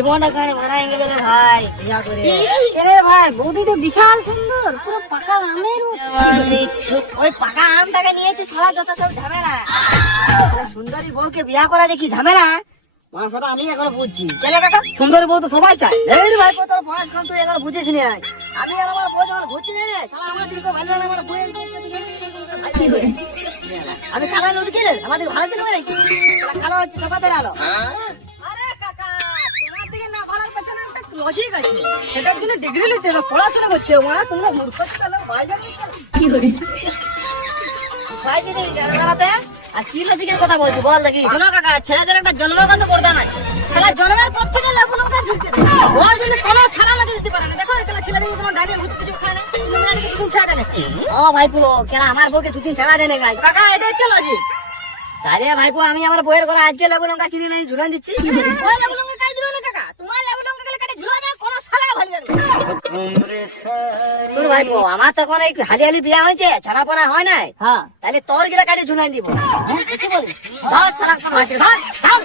জীবনটা কানে মারাই গেল রে ভাই বিয়া করে। কেরে ভাই বৌদি তো বিশাল সুন্দর, পুরো পাকা আমের মতো। ওই পাকা আমটাকে নিয়েছি সারা যত সব ঝামেলা। সুন্দরী বউকে বিয়া করা যে কি ঝামেলা সেটা আমি এখনো বুঝছি। কেন কাকা সুন্দরী বউ তো সবাই চায়। এই ভাই তোর বয়স কম, তুই এখনো বুঝিস নি। আমি আর আমার বউ যখন ঘুরতে যাই রে সারা আমার দিকে ভালো লাগে। আমার বউয়ের আমি কালা নদী গেলে আমাদের ভালো দিল নাকি কালো হচ্ছে জগতের আলো। আরে কাকা তোমার দিকে না ভালোর পেছনে একটা লজিক আছে। সেটার জন্য ডিগ্রি নিতে হবে, পড়াশোনা করতে হবে। মানে তোমরা মূর্খ ছেলে বাইরে কি করে বাইরে গেল বেড়াতে। আর কি লজিকের কথা বলছি বল দেখি। শোনো কাকা, ছেলেদের একটা জন্মগত বরদান আছে। ছেলে জন্মের পর থেকে লেবুলঙ্কা ঝুলতে দেয়। ওই জন্য কোনো সারা লাগে দিতে পারে না। দেখো এখানে ছেলেদের কোনো দাঁড়িয়ে ঘুরতে কিছু খায় না। তুমি মেয়েটাকে দুদিন ছাড়া দেয় নাকি? ও ভাইপুরো কেন আমার বউকে দুদিন ছাড়া দেয় নাকি? কাকা এটা হচ্ছে লজিক। তাহলে ভাইপো আমি আমার বউয়ের গলা আজকে লেবুলঙ্কা কিনে নাই ঝুলান দিচ্ছি। ওই লেবুলঙ্কা কাই দিবে না কাকা, তোমার লেবুলঙ্কা গেলে কাটে ঝুলা দেয় কোনো সালা ভালো লাগে না। শোনো ভাইপো, আমার তখন এই হালি হালি বিয়া হয়েছে, ছাড়া পড়া হয় নাই। হ্যাঁ তাহলে তোর গেলে কাটে ঝুলাই দিব। হ্যাঁ কি বলি? ধর সালা কোন হয়েছে ধর ধর।